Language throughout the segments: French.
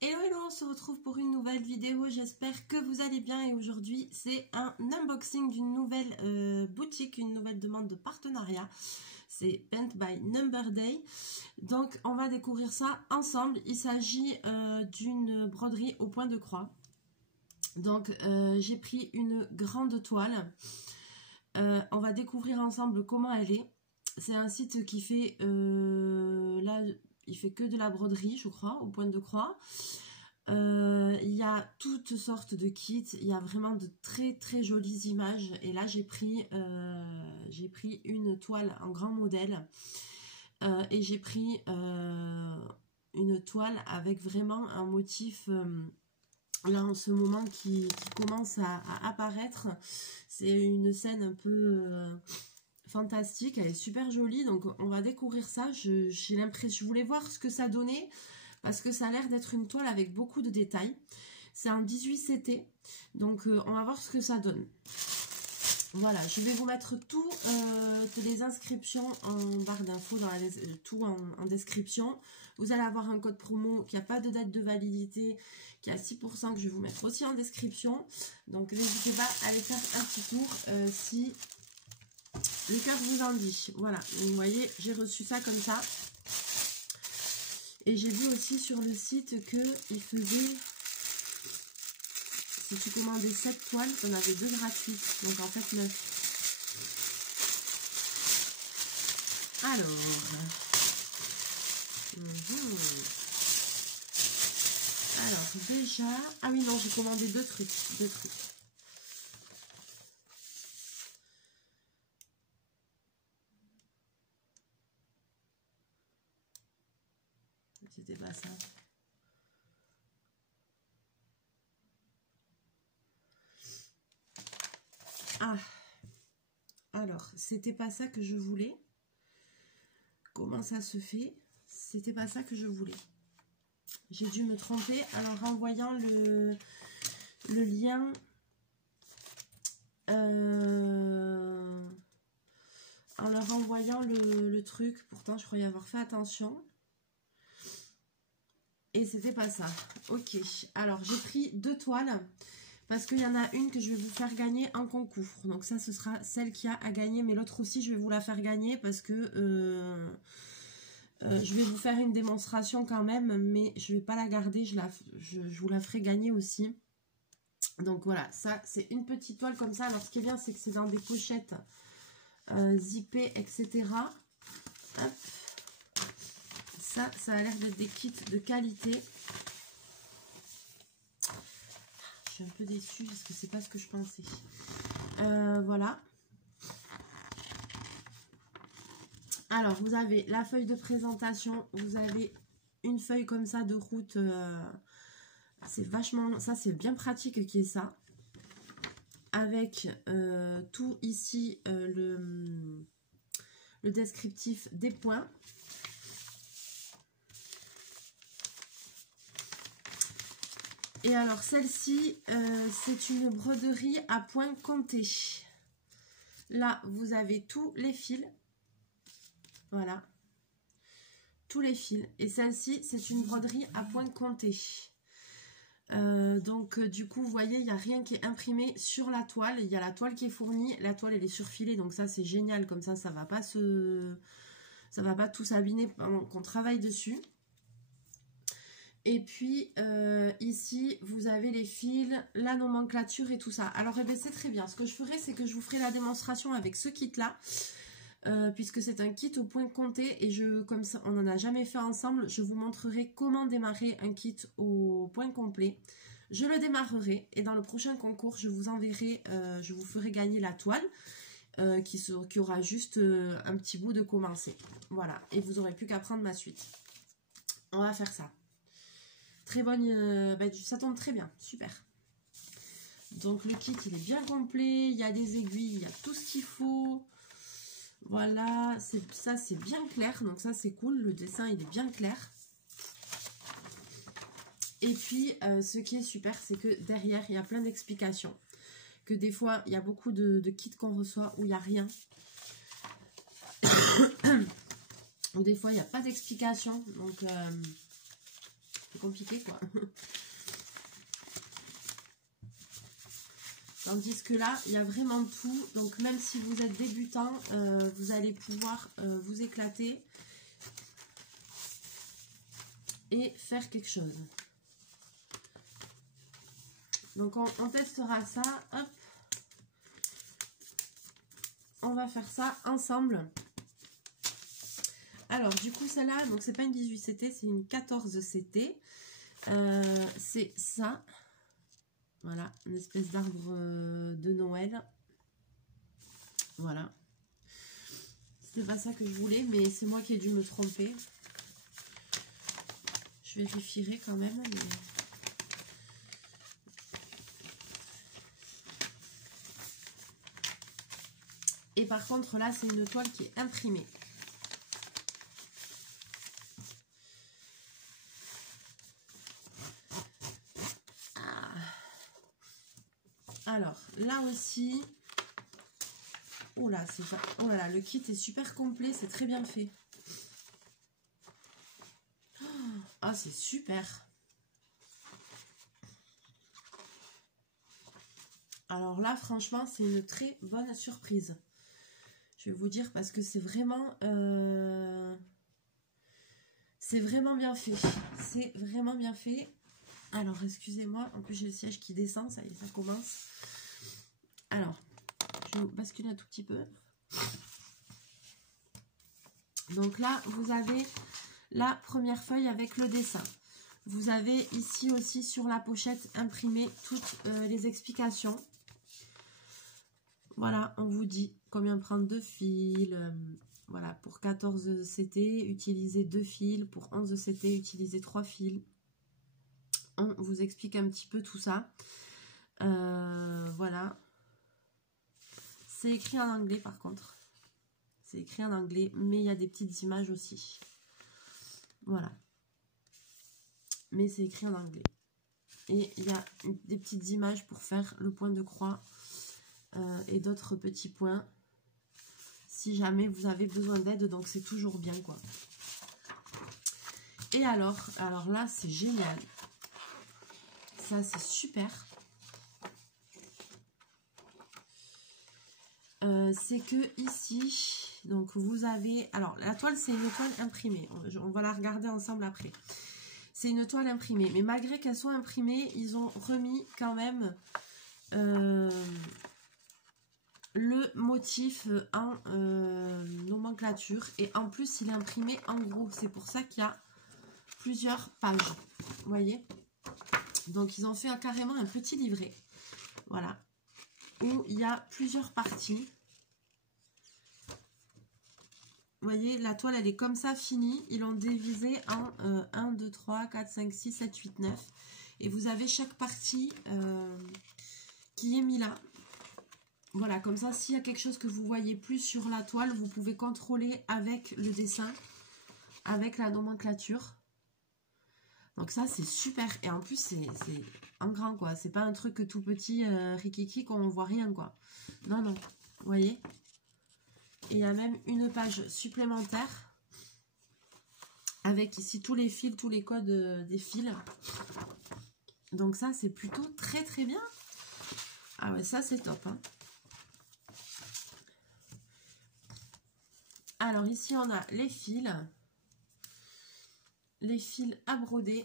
Hello hello, on se retrouve pour une nouvelle vidéo, j'espère que vous allez bien et aujourd'hui c'est un unboxing d'une nouvelle boutique, une nouvelle demande de partenariat, c'est Paint by Number Day, donc on va découvrir ça ensemble. Il s'agit d'une broderie au point de croix, donc j'ai pris une grande toile, on va découvrir ensemble comment elle est. C'est un site qui fait, là il fait que de la broderie je crois, au point de croix. Il y a toutes sortes de kits, il y a vraiment de très très jolies images et là j'ai pris une toile en grand modèle et j'ai pris une toile avec vraiment un motif là en ce moment qui commence à apparaître. C'est une scène un peu fantastique, elle est super jolie, donc on va découvrir ça. J'ai l'impression, je voulais voir ce que ça donnait parce que ça a l'air d'être une toile avec beaucoup de détails. C'est un 18 CT, donc on va voir ce que ça donne. Voilà, je vais vous mettre toutes les inscriptions en barre d'infos, tout en description. Vous allez avoir un code promo qui n'a pas de date de validité, qui a 6%, que je vais vous mettre aussi en description. Donc n'hésitez pas à aller faire un petit tour si le cœur vous en dit. Voilà, vous voyez, j'ai reçu ça comme ça. Et j'ai vu aussi sur le site qu'il faisait, si tu commandais 7 toiles, on avait 2 gratuites. Donc en fait 9. Alors, alors déjà, ah oui non, j'ai commandé 2 trucs. C'était pas ça. Ah, alors, c'était pas ça que je voulais. Comment ça se fait? C'était pas ça que je voulais. J'ai dû me tromper. Alors, en voyant le lien, en leur envoyant le truc, pourtant je croyais avoir fait attention. Et c'était pas ça. Ok, alors j'ai pris 2 toiles. Parce qu'il y en a une que je vais vous faire gagner en concours. Donc ça, ce sera celle qui a à gagner. Mais l'autre aussi, je vais vous la faire gagner parce que je vais vous faire une démonstration quand même. Mais je ne vais pas la garder. Je vous la ferai gagner aussi. Donc voilà, ça, c'est une petite toile comme ça. Alors ce qui est bien, c'est que c'est dans des pochettes zippées, etc. Hop. Ça a l'air d'être des kits de qualité. Je suis un peu déçue parce que c'est pas ce que je pensais. Voilà. Alors, vous avez la feuille de présentation. Vous avez une feuille comme ça de route. C'est vachement... Ça, c'est bien pratique qu'il y ait ça. Avec tout ici, le descriptif des points. Et alors, celle-ci, c'est une broderie à point compté. Là, vous avez tous les fils. Voilà. Tous les fils. Et celle-ci, c'est une broderie à point compté. Donc, du coup, vous voyez, il n'y a rien qui est imprimé sur la toile. Il y a la toile qui est fournie. La toile, elle est surfilée. Donc, ça, c'est génial. Comme ça va pas ça va pas tout s'abîmer pendant qu'on travaille dessus. Et puis, ici, vous avez les fils, la nomenclature et tout ça. Alors, eh bien, c'est très bien. Ce que je ferai, c'est que je vous ferai la démonstration avec ce kit-là. Puisque c'est un kit au point compté. Et comme ça, on n'en a jamais fait ensemble, je vous montrerai comment démarrer un kit au point complet. Je le démarrerai. Et dans le prochain concours, je vous enverrai, je vous ferai gagner la toile. Qui aura juste un petit bout de commencer. Voilà. Et vous n'aurez plus qu'à prendre ma suite. On va faire ça. Très bonne, ça tombe très bien, super. Donc le kit il est bien complet, il y a des aiguilles, il y a tout ce qu'il faut. Voilà, ça c'est bien clair, donc ça c'est cool, le dessin il est bien clair. Et puis ce qui est super, c'est que derrière il y a plein d'explications. Que des fois il y a beaucoup de kits qu'on reçoit où il n'y a rien. Ou des fois il n'y a pas d'explication, donc plus compliqué, quoi. Tandis que là, il y a vraiment tout. Donc, même si vous êtes débutant, vous allez pouvoir vous éclater et faire quelque chose. Donc, on testera ça. Hop. On va faire ça ensemble. Alors, du coup, celle-là, donc c'est pas une 18 CT, c'est une 14 CT. C'est ça. Voilà, une espèce d'arbre de Noël. Voilà. C'était pas ça que je voulais, mais c'est moi qui ai dû me tromper. Je vérifierai quand même. Mais... Et par contre, là, c'est une toile qui est imprimée. Alors, là aussi, oh là, c'est ça. Oh là là, le kit est super complet, c'est très bien fait. Ah, c'est super. Alors là, franchement, c'est une très bonne surprise. Je vais vous dire parce que c'est vraiment bien fait. C'est vraiment bien fait. Alors, excusez-moi, en plus j'ai le siège qui descend, ça y est, ça commence. Alors, je vais basculer un tout petit peu. Donc là, vous avez la première feuille avec le dessin. Vous avez ici aussi sur la pochette imprimé toutes les explications. Voilà, on vous dit combien prendre 2 fils. Voilà, pour 14 CT, utilisez 2 fils. Pour 11 CT, utilisez 3 fils. On vous explique un petit peu tout ça. Voilà. C'est écrit en anglais par contre. C'est écrit en anglais, mais il y a des petites images aussi. Voilà. Mais c'est écrit en anglais. Et il y a des petites images pour faire le point de croix et d'autres petits points. Si jamais vous avez besoin d'aide, donc c'est toujours bien, quoi. Et alors là, c'est génial. Ça, c'est super. C'est que ici, donc vous avez... Alors, la toile, c'est une toile imprimée. On va la regarder ensemble après. C'est une toile imprimée. Mais malgré qu'elle soit imprimée, ils ont remis quand même le motif en nomenclature. Et en plus, il est imprimé en gros. C'est pour ça qu'il y a plusieurs pages. Vous voyez? Donc, ils ont fait carrément un petit livret. Voilà. Où il y a plusieurs parties. Vous voyez, la toile, elle est comme ça, finie. Ils l'ont divisée en 1, 2, 3, 4, 5, 6, 7, 8, 9. Et vous avez chaque partie qui est mise là. Voilà, comme ça, s'il y a quelque chose que vous voyez plus sur la toile, vous pouvez contrôler avec le dessin, avec la nomenclature. Donc ça, c'est super. Et en plus, c'est en grand, quoi. C'est pas un truc tout petit, rikiki, qu'on voit rien, quoi. Non, non. Vous voyez? Et il y a même une page supplémentaire avec ici tous les fils, tous les codes des fils. Donc ça, c'est plutôt très, très bien. Ah ouais, ça, c'est top, hein. Alors ici, on a les fils à broder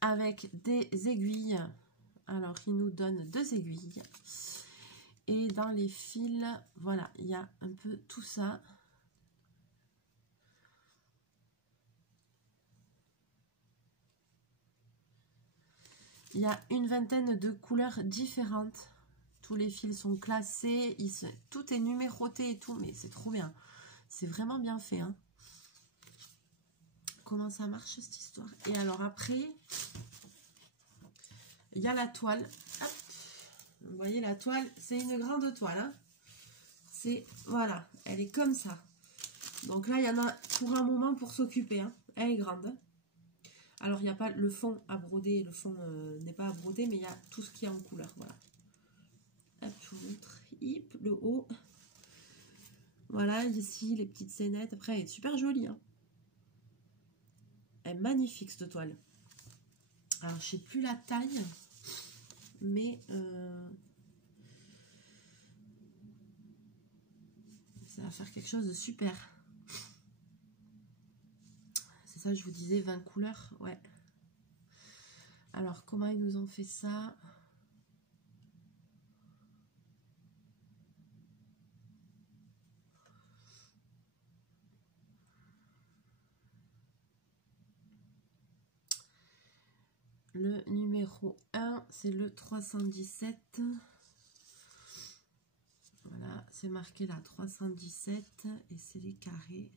avec des aiguilles. Alors, il nous donne 2 aiguilles. Et dans les fils, voilà, il y a un peu tout ça. Il y a une vingtaine de couleurs différentes. Tous les fils sont classés. Tout est numéroté et tout, mais c'est trop bien. C'est vraiment bien fait, hein. Comment ça marche, cette histoire? Et alors après, il y a la toile. Hop. Vous voyez, la toile, c'est une grande toile, hein. C'est, voilà, elle est comme ça. Donc là, il y en a pour un moment pour s'occuper, hein. Elle est grande. Alors, il n'y a pas le fond à broder. Le fond n'est pas à broder, mais il y a tout ce qui est en couleur, voilà. Hop, je vous montre. Hip, le haut. Voilà, ici, les petites scénettes. Après, elle est super jolie. Hein. Elle est magnifique, cette toile. Alors, je sais plus la taille, mais ça va faire quelque chose de super. C'est ça, je vous disais, 20 couleurs. Ouais. Alors, comment ils nous ont fait ça? Le numéro 1, c'est le 317. Voilà, c'est marqué là, 317. Et c'est les carrés.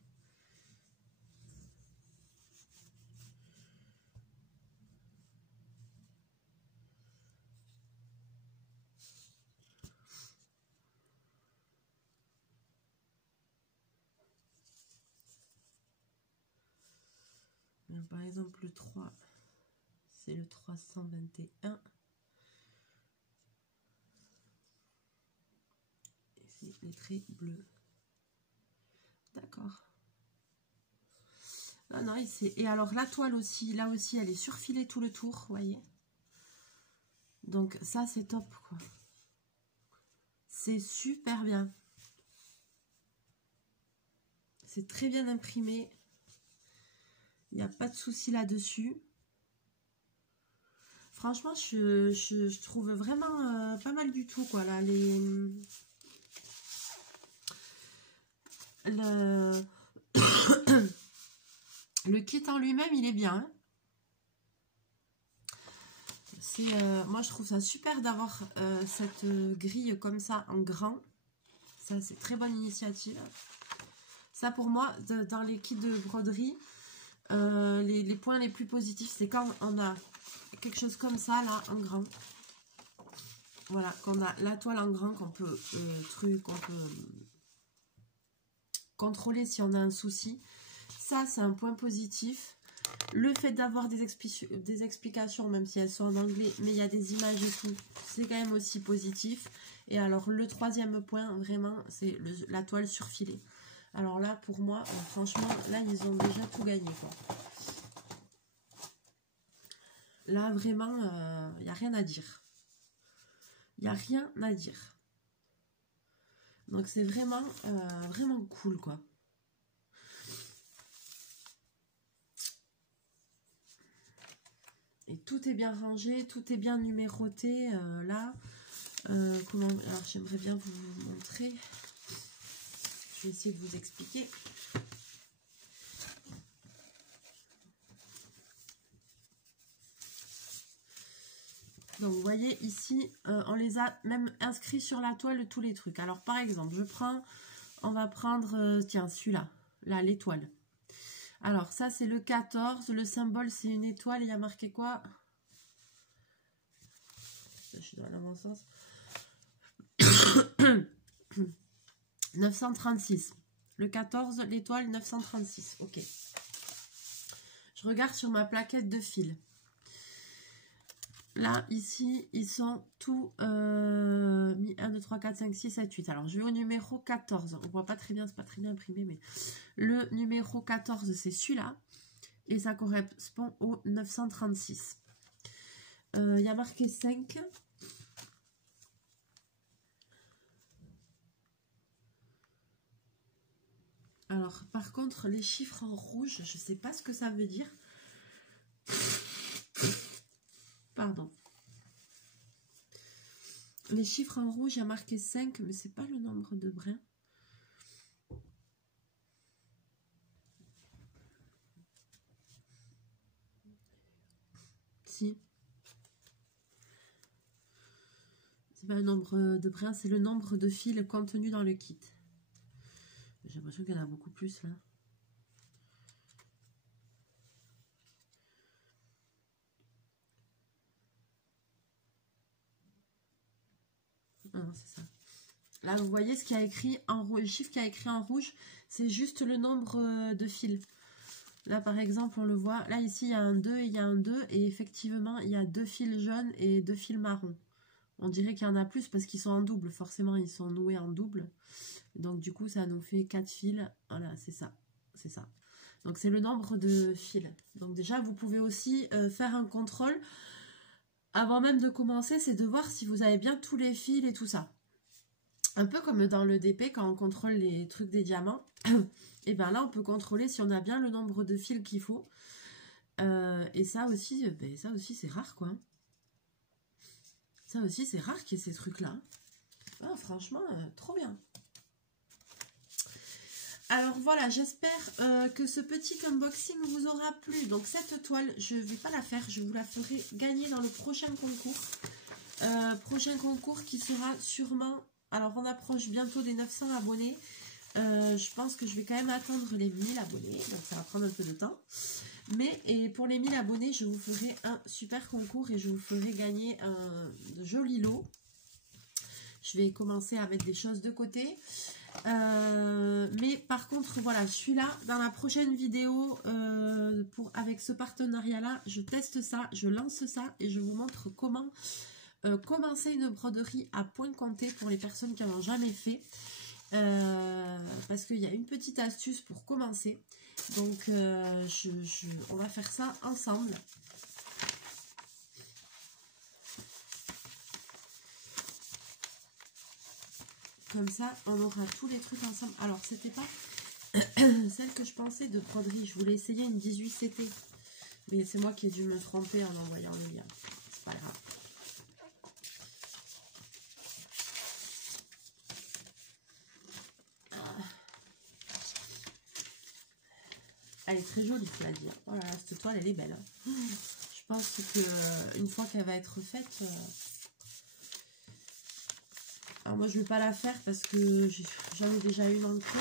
Par exemple, le 3, c'est le 321. Et c'est les traits bleus. D'accord. Non, non, et alors la toile aussi, là aussi, elle est surfilée tout le tour, vous voyez. Donc ça, c'est top, quoi. C'est super bien. C'est très bien imprimé. Il n'y a pas de souci là-dessus. Franchement, je trouve vraiment pas mal du tout, quoi, là, le kit en lui-même, il est bien. Hein. Moi, je trouve ça super d'avoir cette grille comme ça en grand. Ça, c'est très bonne initiative. Ça, pour moi, dans les kits de broderie, les points les plus positifs, c'est quand on a quelque chose comme ça, là, en grand. Voilà, qu'on a la toile en grand, qu'on peut, contrôler si on a un souci. Ça, c'est un point positif. Le fait d'avoir des explications, même si elles sont en anglais, mais il y a des images et tout, c'est quand même aussi positif. Et alors, le troisième point, vraiment, c'est la toile surfilée. Alors là, pour moi, franchement, là, ils ont déjà tout gagné, quoi. Là, vraiment, il n'y a rien à dire. Il n'y a rien à dire. Donc, c'est vraiment, vraiment cool, quoi. Et tout est bien rangé, tout est bien numéroté, là. Alors, j'aimerais bien vous montrer. Je vais essayer de vous expliquer. Donc, vous voyez, ici, on les a même inscrits sur la toile, tous les trucs. Alors, par exemple, on va prendre, tiens, celui-là, là, l'étoile. Alors, ça, c'est le 14. Le symbole, c'est une étoile. Il y a marqué quoi? Je suis dans le bon sens. 936. Le 14, l'étoile 936. Ok. Je regarde sur ma plaquette de fil. Là, ici, ils sont tous mis 1, 2, 3, 4, 5, 6, 7, 8. Alors, je vais au numéro 14. On voit pas très bien, c'est pas très bien imprimé, mais le numéro 14, c'est celui-là. Et ça correspond au 936. Il y a marqué 5. Alors, par contre, les chiffres en rouge, je ne sais pas ce que ça veut dire. Pardon. Les chiffres en rouge, il y a marqué 5, mais c'est pas le nombre de brins. Si. C'est pas le nombre de brins, c'est le nombre de fils contenus dans le kit. J'ai l'impression qu'il y en a beaucoup plus là. Ah non, c'est ça. Là, vous voyez ce qu'il y a écrit en rouge. Le chiffre qui a écrit en rouge, c'est juste le nombre de fils. Là, par exemple, on le voit. Là, ici, il y a un 2 et il y a un 2. Et effectivement, il y a 2 fils jaunes et 2 fils marrons. On dirait qu'il y en a plus parce qu'ils sont en double. Forcément, ils sont noués en double. Donc, du coup, ça nous fait 4 fils. Voilà, c'est ça. C'est ça. Donc, c'est le nombre de fils. Donc, déjà, vous pouvez aussi faire un contrôle. Avant même de commencer, c'est de voir si vous avez bien tous les fils et tout ça. Un peu comme dans le DP, quand on contrôle les trucs des diamants. Et bien là, on peut contrôler si on a bien le nombre de fils qu'il faut. Et ça aussi, c'est rare, quoi. Ça aussi, c'est rare qu'il y ait ces trucs-là. Ah, franchement, trop bien. Alors voilà, j'espère que ce petit unboxing vous aura plu. Donc cette toile, je ne vais pas la faire, je vous la ferai gagner dans le prochain concours. Prochain concours qui sera sûrement... Alors on approche bientôt des 900 abonnés. Je pense que je vais quand même atteindre les 1000 abonnés. Donc ça va prendre un peu de temps. Mais pour les 1000 abonnés, je vous ferai un super concours et je vous ferai gagner un joli lot. Je vais commencer à mettre des choses de côté. Mais par contre, voilà, je suis là dans la prochaine vidéo avec ce partenariat-là. Je teste ça, je lance ça et je vous montre comment commencer une broderie à point compté pour les personnes qui n'en ont jamais fait. Parce qu'il y a une petite astuce pour commencer. Donc, on va faire ça ensemble. Comme ça, on aura tous les trucs ensemble. Alors, c'était pas celle que je pensais de broderie. Je voulais essayer une 18CT. Mais c'est moi qui ai dû me tromper en envoyant le lien. C'est pas grave. Elle est très jolie, tu vas dire. Oh là là, cette toile, elle est belle. Hein. Je pense que une fois qu'elle va être faite... Alors moi, je ne vais pas la faire parce que j'en ai déjà une en creux.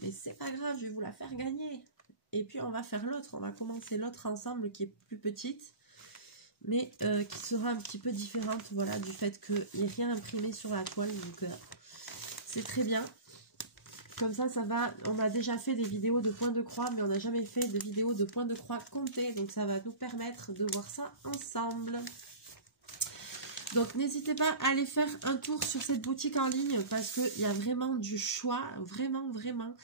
Mais c'est pas grave, je vais vous la faire gagner. Et puis, on va faire l'autre. On va commencer l'autre ensemble qui est plus petite. Mais qui sera un petit peu différente, voilà, du fait qu'il n'y ait rien imprimé sur la toile. Donc, c'est très bien. Comme ça, ça va. On a déjà fait des vidéos de points de croix, mais on n'a jamais fait de vidéos de points de croix comptés. Donc, ça va nous permettre de voir ça ensemble. Donc, n'hésitez pas à aller faire un tour sur cette boutique en ligne parce qu'il y a vraiment du choix. Vraiment, vraiment.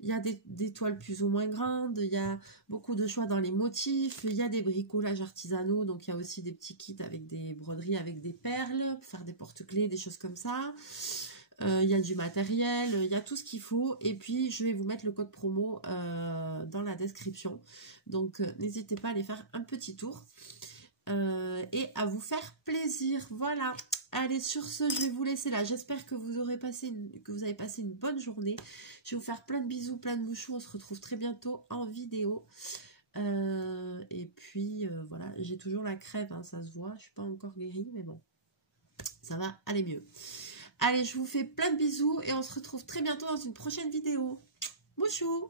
Il y a des toiles plus ou moins grandes. Il y a beaucoup de choix dans les motifs. Il y a des bricolages artisanaux. Donc, il y a aussi des petits kits avec des broderies avec des perles pour faire des porte-clés, des choses comme ça. Il y a du matériel, il y a tout ce qu'il faut. Et puis, je vais vous mettre le code promo dans la description. Donc, n'hésitez pas à aller faire un petit tour et à vous faire plaisir. Voilà. Allez, sur ce, je vais vous laisser là. J'espère que vous avez passé une bonne journée. Je vais vous faire plein de bisous, plein de mouchous. On se retrouve très bientôt en vidéo. Et puis, voilà. J'ai toujours la crève, hein, ça se voit. Je suis pas encore guérie, mais bon. Ça va aller mieux. Allez, je vous fais plein de bisous et on se retrouve très bientôt dans une prochaine vidéo. Mouchou!